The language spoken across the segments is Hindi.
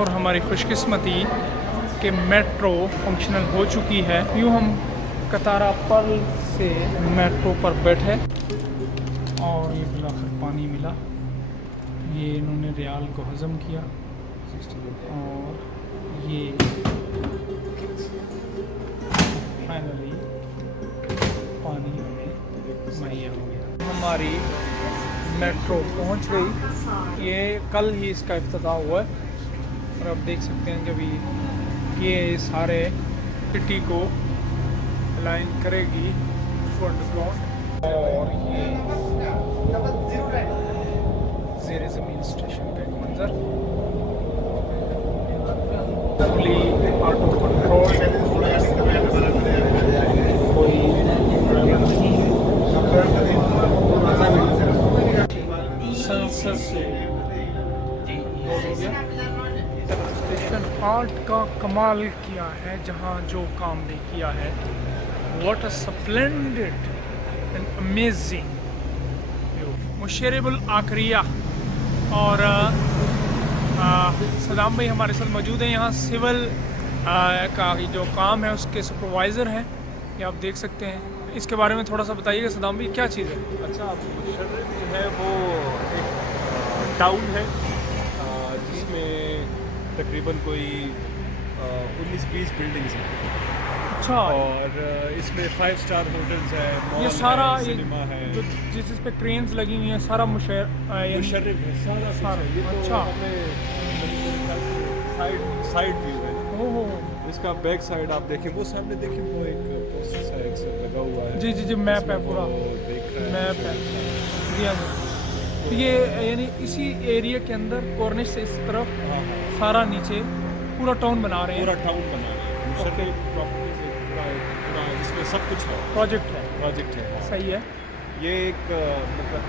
और हमारी खुशकिस्मती कि मेट्रो फंक्शनल हो चुकी है। यूँ हम कतारा पल से मेट्रो पर बैठे और ये बिलाखिर पानी मिला। ये इन्होंने रियाल को हज़म किया और ये फाइनली पानी हमें मुहैया हो गया। हमारी मेट्रो पहुंच गई। ये कल ही इसका इफ्तिताह हुआ है और आप देख सकते हैं जब ये सारे सिटी को लाइन करेगी अंडरग्राउंड। और ये ज़ेरे ज़मीन स्टेशन का एक मंज़र, फुली ऑटो कंट्रोल, कोई सेंसर से स्टेशन आर्ट का कमाल किया है। जहाँ जो काम भी किया है, what a splendid and amazing. Musharrabul Akaria और सदाम भाई हमारे साथ मौजूद हैं। यहाँ सिविल का जो काम है उसके सुपरवाइज़र हैं, ये आप देख सकते हैं। इसके बारे में थोड़ा सा बताइएगा सदाम भाई, क्या चीज़ है? अच्छा, मुशर्रफ जो है वो एक टाउन है जिसमें तकरीबन कोई 19-20 बिल्डिंग्स हैं। अच्छा, और इसमें 5 स्टार होटल्स है, ये मॉल सारा है, सिनेमा है, जो जिस पे क्रेन्स लगी हुई हैं सारा मुशर्रफ है सारा। ये तो अच्छा। साइड व्यू है। ओहो, इसका बैक साइड आप देखें, वो सामने देखें, वो एक पोस्टर सा एक लगा हुआ है। जी जी जी, मैप है पूरा, देख रहा है, मैप है जी। हाँ जी, तो ये यानी इसी एरिया के अंदर कॉर्निश से इस तरफ हाँ, सारा नीचे पूरा टाउन बना रहे हैं। पूरा टाउन बना रहे हैं। मुशर्रफ प्रॉपर्टीज पूरा इसमें सब कुछ है, प्रोजेक्ट है। सही है। ये एक मतलब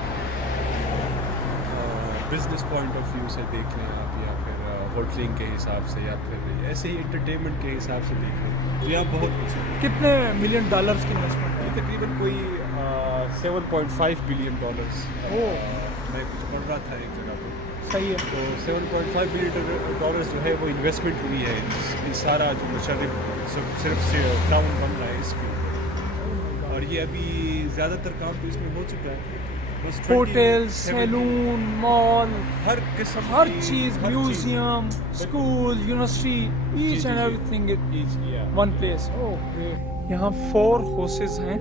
बिजनेस पॉइंट ऑफ व्यू से देख लें आप, या फिर होटलिंग के हिसाब से, या फिर ऐसे ही एंटरटेनमेंट के हिसाब से देख लें, तो यहाँ बहुत कुछ है। कितने $1 मिलियन की इन्वेस्टमेंट है? तकरीबन कोई $7.5 बिलियन। ओह, मैं कुछ पढ़ रहा था एक जगह पर, सही है। तो $7.5 बिलियन जो है वो इन्वेस्टमेंट हुई है इन सारा जो मुशर्रफ सिर्फ से टाउन बन रहा है इसमें। और ये अभी ज़्यादातर काम तो इसमें हो चुका है। बस होटल, सैलून, मॉल, हर किस्म हर की, चीज़, हर museum, school, university, each and everything चीज़ वन प्लेस। Oh great. यहाँ 4 हाउसेस हैं।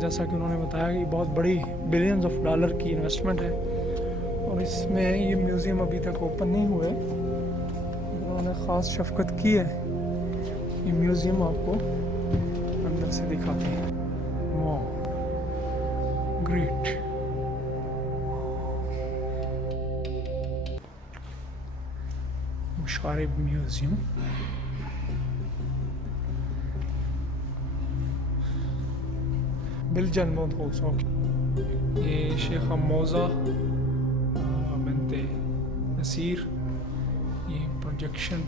जैसा कि उन्होंने बताया कि बहुत बड़ी बिलियंस ऑफ डॉलर की इन्वेस्टमेंट है और इसमें ये म्यूज़ियम अभी तक ओपन नहीं हुए। उन्होंने ख़ास शफ़क़त की है। ये म्यूज़ियम आपको अंदर से दिखाते हैं। वाह, ग्रेट। मुशारिब म्यूज़ियम। बिलजन मौद हो। ये शेख मौज़ा बिनते नसीर, ये प्रोजेक्शन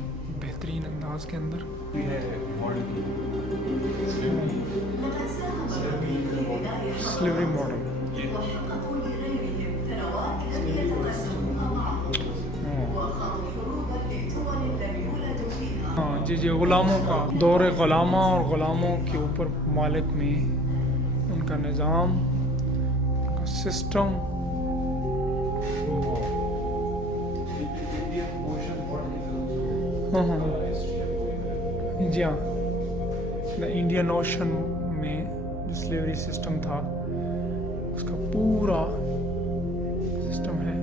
बेहतरीन अंदाज के अंदर। Slavery model. हाँ जी जी, ग़ुलामों का दौर ग़ुलामा और ग़ुलामों के ऊपर मालिक में उनका निज़ाम, उनका सिस्टम। हाँ हाँ जी हाँ, द इंडियन ओशन में जो स्लेवरी सिस्टम था उसका पूरा सिस्टम है।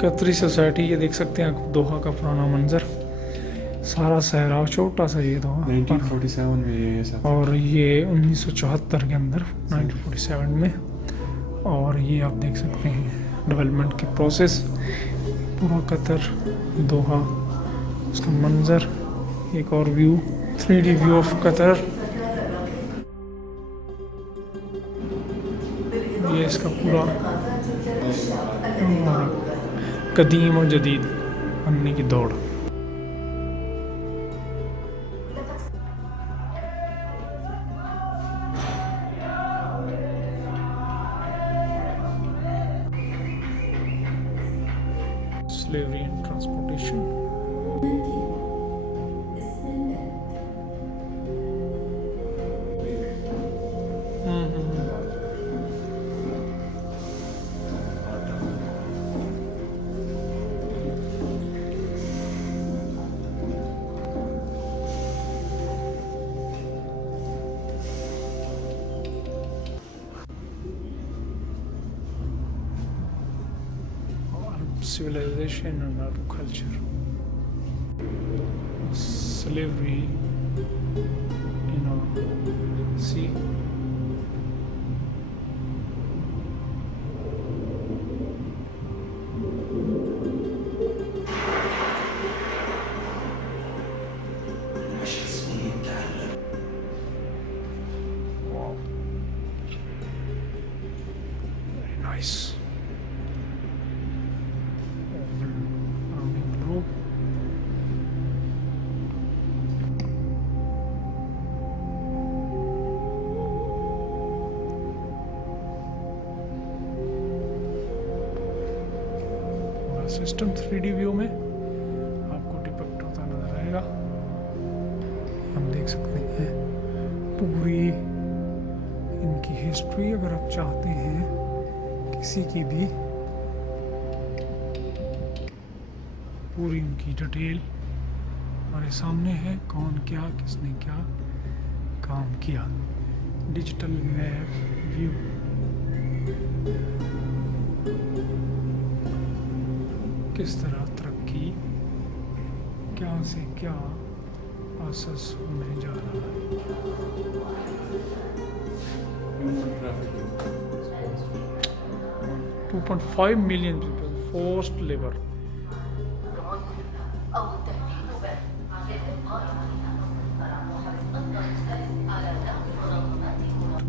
कतरी सोसाइटी, ये देख सकते हैं दोहा का पुराना मंजर, सारा सहरा छोटा सा ये दोहा 1947 में ये सब, और ये 1974 के अंदर 1947 में। और ये आप देख सकते हैं डेवलपमेंट के प्रोसेस, पूरा कतर दोहा, उसका मंजर। एक और view, 3D view of Qatar. ये इसका पूरा कदीम और जदीद बनने की दौड़। slavery and transportation. Civilization and Arab culture. Slavery, see. Wow. Very nice. Surrounding globe. पूरा सिस्टम 3D व्यू में आपको डिपिक्ट होता नजर आएगा। हम देख सकते हैं पूरी इनकी हिस्ट्री, अगर आप चाहते हैं किसी की भी पूरी उनकी डिटेल हमारे सामने है, कौन क्या किसने क्या काम किया। डिजिटल मैप व्यू, किस तरह तरक्की क्या से क्या प्रोसेस होने जा रहा है। Human trafficking. 2.5 million people forced labor.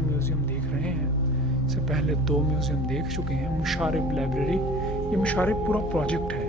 Museum देख रहे हैं, इससे पहले 2 म्यूजियम देख चुके हैं। मुशारिब लाइब्रेरी, ये मुशारिब पूरा प्रोजेक्ट है।